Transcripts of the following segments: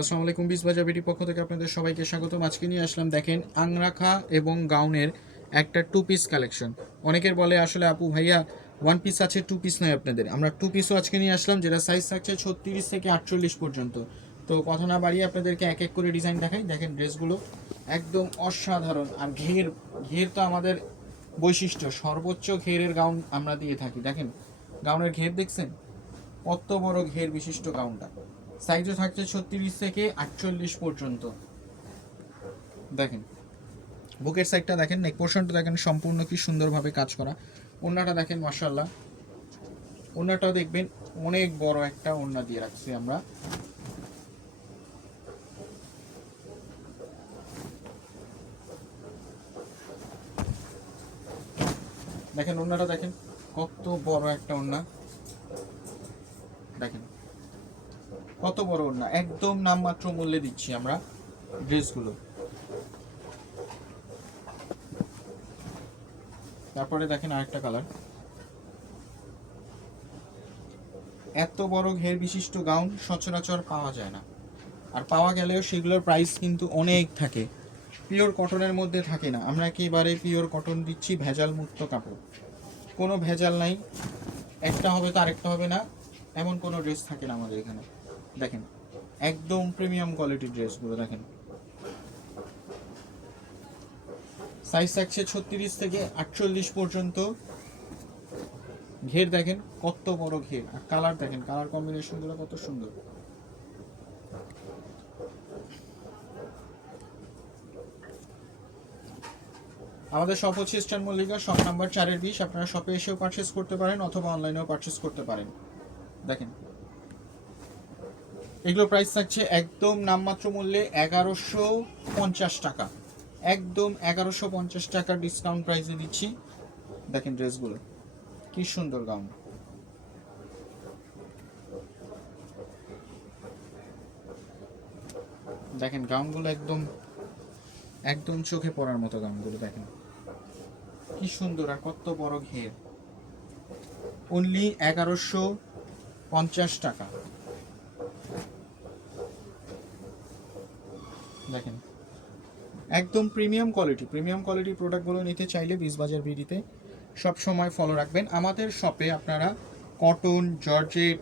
আসসালামু আলাইকুম, বিসবাজার বিটির পক্ষ থেকে আপনাদের সবাইকে স্বাগতম। আজকে নিয়ে আসলাম, দেখেন, আংরাখা এবং গাউনের একটা টু পিস কালেকশন। অনেকের বলে আসলে আপু ভাইয়া ওয়ান পিস আছে, টু পিস নয় আপনাদের। আমরা টু পিসও আজকে নিয়ে আসলাম, যেটা সাইজ থাকছে 36 থেকে 48 পর্যন্ত। তো কথা না বাড়িয়ে আপনাদেরকে এক এক করে ডিজাইন দেখাই। দেখেন ড্রেসগুলো একদম অসাধারণ। আর ঘের ঘের তো আমাদের বৈশিষ্ট্য, সর্বোচ্চ ঘেরের গাউন আমরা দিয়ে থাকি। দেখেন গাউনের ঘের দেখছেন, কত বড় ঘের বিশিষ্ট গাউনটা। সাইজও থাকছে 36 থেকে 48 পর্যন্ত। দেখেন বুকের সাইডটা দেখেন, নেক পোর্শনটা দেখেন সম্পূর্ণ কি সুন্দরভাবে কাজ করা। ওড়নাটা দেখেন মাশাআল্লাহ, ওড়নাটাও দেখবেন অনেক বড় একটা ওড়না দিয়ে রাখছি আমরা। দেখেন ওড়নাটা দেখেন কত বড় একটা ওড়না, দেখেন কত বড় ওড়না। একদম নামমাত্র মূল্যে দিচ্ছি আমরা ড্রেসগুলো। তারপরে দেখেন আরেকটা কালার, এত বড় ঘের বিশিষ্ট গাউন সচরাচর পাওয়া যায় না, আর পাওয়া গেলেও সেগুলোর প্রাইস কিন্তু অনেক থাকে। পিওর কটনের মধ্যে থাকে না, আমরা একেবারে পিওর কটন দিচ্ছি, ভেজাল মুক্ত কাপড়, কোনো ভেজাল নাই। একটা হবে তো আরেকটা হবে না, এমন কোনো ড্রেস থাকে না আমাদের এখানে। দেখেন একদম প্রিমিয়াম কোয়ালিটির ড্রেসগুলো। দেখেন সাইজ থাকছে 36 থেকে 48 পর্যন্ত। ঘের দেখেন কত বড় ঘের, আর কালার দেখেন, কালার কম্বিনেশনগুলো কত সুন্দর। আমাদের শপ হচ্ছে ইস্টার্ন মল্লিকা, শপ নাম্বার 4-20। আপনারা শপে এসেও পারচেস করতে পারেন অথবা অনলাইনেও পারচেস করতে পারেন। দেখেন এগুলো প্রাইস থাকছে একদম নামমাত্র মূল্যে 1150 টাকা, একদম 1150 টাকা ডিসকাউন্ট প্রাইসে দিচ্ছি। দেখেন ড্রেসগুলো কি সুন্দর গাউন। দেখেন গাউনগুলো একদম একদম চোখে পড়ার মতো গাউনগুলো। দেখেন কি সুন্দর আর কত বড় ঘের। অনলি 1150 টাকা। দেখেন একদম প্রিমিয়াম কোয়ালিটি প্রোডাক্টগুলো নিতে চাইলে বিসবাজার বিডিতে সব সময় ফলো রাখবেন। আমাদের শপে আপনারা কটন, জর্জেট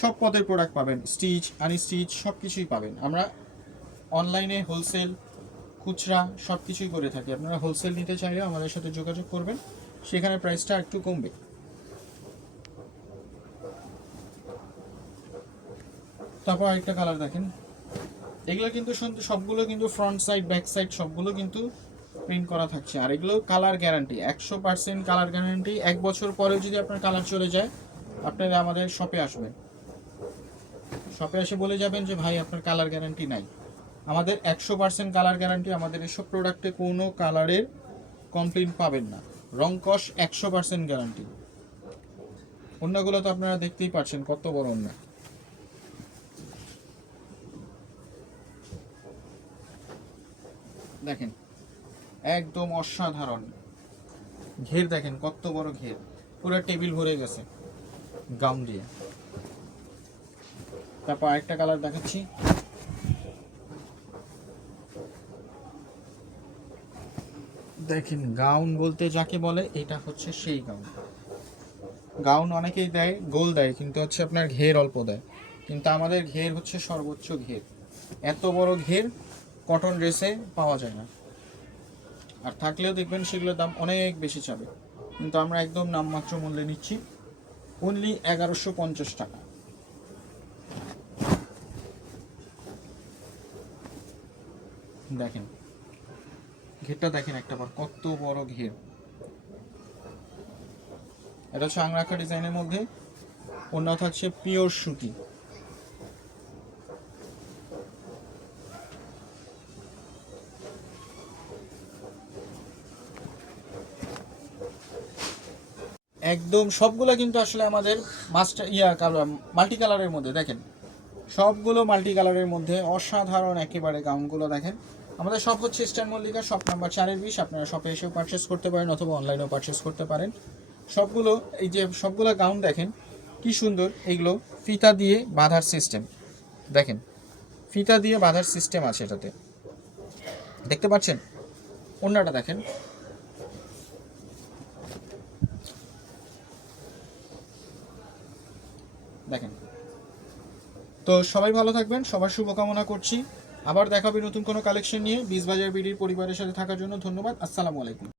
সব পদের প্রোডাক্ট পাবেন, স্টিচ আনস্টিচ সব কিছুই পাবেন। আমরা অনলাইনে হোলসেল খুচরা সব কিছুই করে থাকি। আপনারা হোলসেল নিতে চাইলে আমাদের সাথে যোগাযোগ করবেন, সেখানে প্রাইসটা একটু কমবে। তারপর আরেকটা কালার দেখেন, এগুলো কিন্তু সবগুলো কিন্তু ফ্রন্ট সাইড ব্যাক সাইড সবগুলো কিন্তু প্রিন্ট করা থাকছে। আর এগুলো কালার গ্যারান্টি, 100% কালার গ্যারান্টি। 1 বছর পরে যদি আপনার কালার চলে যায়, আপনারা আমাদের শপে আসবেন, শপে এসে বলে যাবেন যে ভাই আপনার কালার গ্যারান্টি নাই। আমাদের 100% কালার গ্যারান্টি। আমাদের এসব প্রোডাক্টে কোনো কালারের কমপ্লেন পাবেন না, রং কস 100% গ্যারান্টি। অন্যগুলো তো আপনারা দেখতেই পাচ্ছেন কত বড় অন্য। দেখেন একদম অসাধারণ ঘের, দেখেন কত বড় ঘের, পুরো টেবিল ভরে গেছে গাউন দিয়ে। তারপর আরেকটা কালার দেখাচ্ছি, দেখেন গাউন বলতে যাকে বলে এটা হচ্ছে সেই গাউন। গাউন অনেকেই দেয় গোল দেয়, কিন্তু হচ্ছে আপনার ঘের অল্প দেয়, কিন্তু আমাদের ঘের হচ্ছে সর্বোচ্চ ঘের। এত বড় ঘের কটন ড্রেসে পাওয়া যায় না, আর থাকলেও দেখবেন সেগুলোর দাম অনেক বেশি চাবে, কিন্তু আমরা একদম নামমাত্র মূল্যে নিচ্ছি, অনলি 1150 টাকা। দেখেন ঘেরটা দেখেন একটাবার কত বড় ঘের। এটা হচ্ছে আংরাখা ডিজাইনের মধ্যে, অন্য থাকছে পিওর সুতি। একদম সবগুলো কিন্তু আসলে আমাদের মাস্টার মাল্টি কালারের মধ্যে। দেখেন সবগুলো মাল্টি কালারের মধ্যে অসাধারণ একেবারে গাউনগুলো। দেখেন আমাদের শপ হচ্ছে ইস্টার্ন মল্লিকা, শপ নাম্বার 4-20। আপনারা শপে এসেও পারচেস করতে পারেন অথবা অনলাইনেও পারচেস করতে পারেন। সবগুলো এই যে সবগুলো গাউন দেখেন কি সুন্দর, এগুলো ফিতা দিয়ে বাঁধার সিস্টেম। দেখেন ফিতা দিয়ে বাঁধার সিস্টেম আছে এটাতে, দেখতে পাচ্ছেন। ওড়নাটা দেখেন, দেখেন। তো সবাই ভালো থাকবেন, সবার শুভকামনা করছি। আবার দেখাবে নতুন কোনো কালেকশন নিয়ে। বিজবাজার বিডির পরিবারের সাথে থাকার জন্য ধন্যবাদ। আসসালামু আলাইকুম।